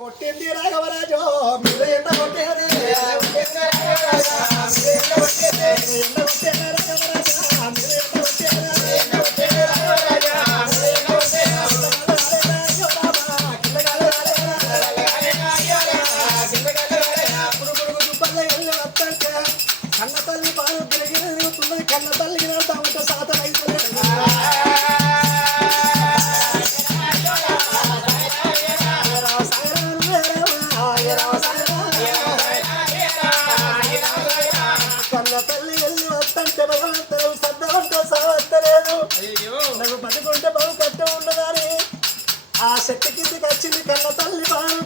కొట్టింది రాఘవరాజు మీరు ఎంత కొట్టేది. తల్లి వెళ్ళి వస్తంటే భగవంతుడు సద్దవంటే సావత్తలేదు నాకు బతుకుంటే బాగు కట్ట ఉండదని ఆ శక్తి కిందికి వచ్చింది కన్న తల్లి బాగు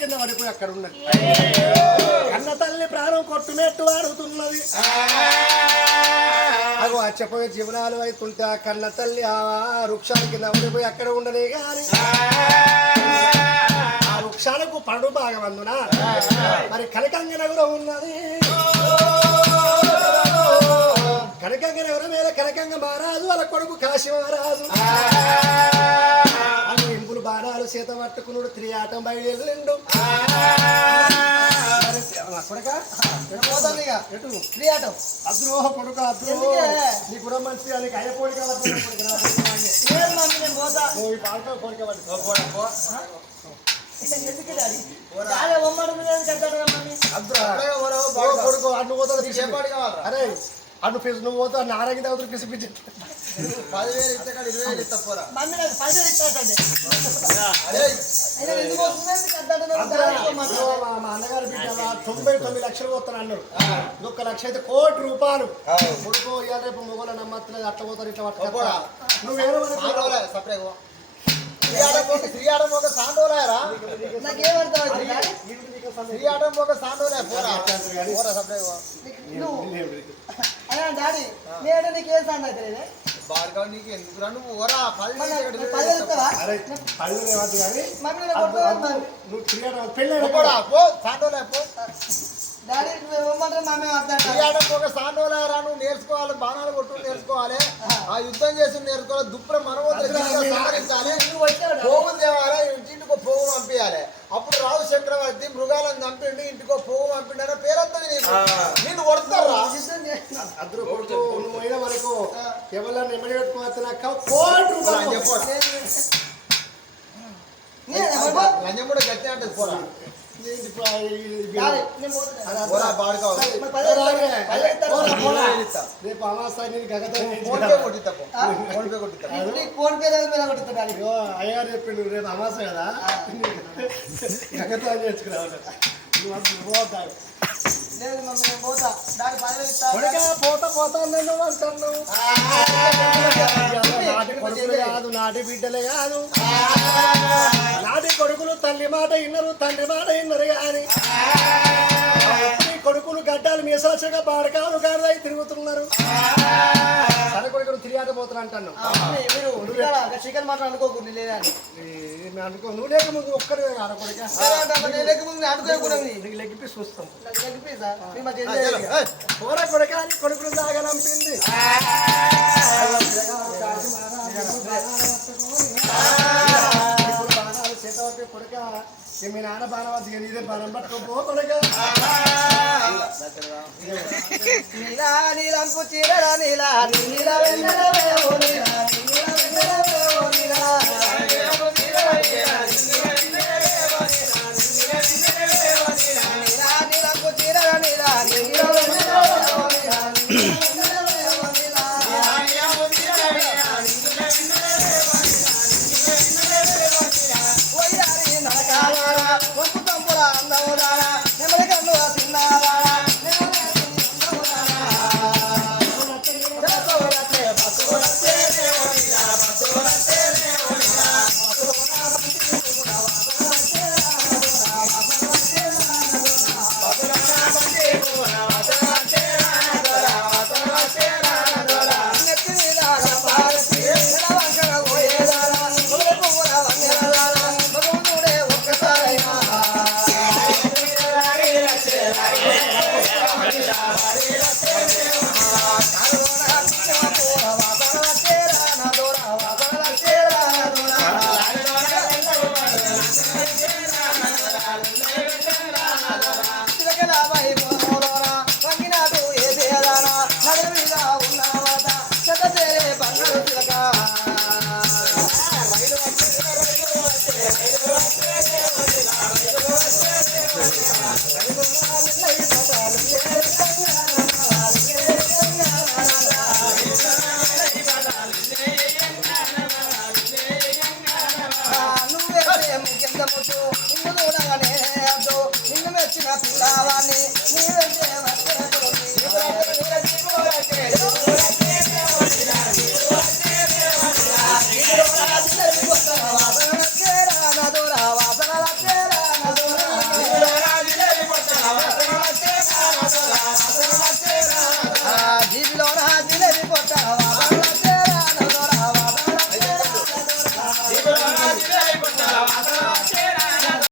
కింద పడిపోయి అక్కడ ఉన్నది. కన్న తల్లి ప్రాణం కొట్టునట్టు అడుగుతున్నది అగో ఆ చెప్పే జీవనాలు అవుతుంటే ఆ కన్న తల్లి ఆ వృక్షాల కింద పడిపోయి అక్కడ ఉండనే గాని ఆ వృక్షాలకు పండు బాగా వందున మరి కనకంగ నగరం ఉన్నది. కనకంగ నగరం మీద? కనకంగ మహారాజు వాళ్ళ కొడుకు కాశీ మహారాజు. అవి ఇంపులు బాణాలు సీత పట్టుకున్నాడు బయలుదేరిండు కొడక? పోతాను ఇక? ఎటు? అద్రోహ కొడుక అద్రోహ? నీ కూడా మంచిది నీకు పోతా. నువ్వు ఎందుకు కొడుకు అన్ను పోతుంది అరే. అన్ను ఫీజు నువ్వు పోతా అన్న ఆరోగ్య దేవతలు పిసి పిచ్చి మమ్మీ నాకు పైసలు ఇస్తాడండి అయినా ఎందుకు వస్తుంది కట్టాడు అద్రా మా మా అన్నగారు బిడ్డ తొంభై తొమ్మిది లక్షలు పోతాను అన్నాడు ఒక్క లక్ష అయితే కోటి రూపాయలు. కొడుకు ఇవాళ రేపు మొగల నమ్మట్లేదు అట్లా పోతారు ఇట్లా పట్టుకో నువ్వేమో నువ్వు పెళ్ళి డాడీ అర్థం ఒక సాండోలారా నువ్వు నేర్చుకోవాలి బాణాలు కొట్టు నేర్చుకోవాలి. ఆ యుద్ధం చేసి నేర్చుకోవాలి దుప్ర మనవోతులు సంహరించాలి. నిన్ను కొడతారా? అద్దరు కొడుకు నువ్వు అయినా మనకు ఎవరన్నా నెమ్మది పెట్టుకోవచ్చు కోటి రూపాయలు ఎవరు లంజం కూడా గట్టి అంటది పోరా. రేపు అమావాస్య నేను గగతం ఫోన్ పే కొట్టిస్తా పో. ఫోన్ పే కొట్టిస్తా. నీకు నీకు ఫోన్ పే లేదు మీద కొడుతున్నా డాడీ ఇగో అయ్యగారు చెప్పిండు రేపు అమావాస్య కదా. గగతం చేసుకురావాలి నువ్వు అసలు పోతావు. లేదు మమ్మీ నేను పోతా. ఇస్తా పోత పోతా కాదు నాటి బిడ్డలే కాదు. నాటి కొడుకులు తల్లి మాట విన్నరు తండ్రి మాట విన్నరు కానీ కొడుకులు గడ్డాలు మీసాచగా బాడకాలు గాడిదై తిరుగుతున్నారు. సరే కొడుకులు తిరిగాక పోతున్నా అంటాను మీరు చికెన్ మటన్ అనుకోకుండా లేదా అనుకో నువ్వు లేక ముందు ఒక్కడే కాదు కొడుక. నీకు లెగ్ పీస్ చూస్తాం కొడుకులు దాగనంపింది మీ నాన్న బాణం వచ్చి ఇదే బాణం పట్టుకోపో నీలా నీలంపు చీరడా నీలా నీలా నీలా. Gracias.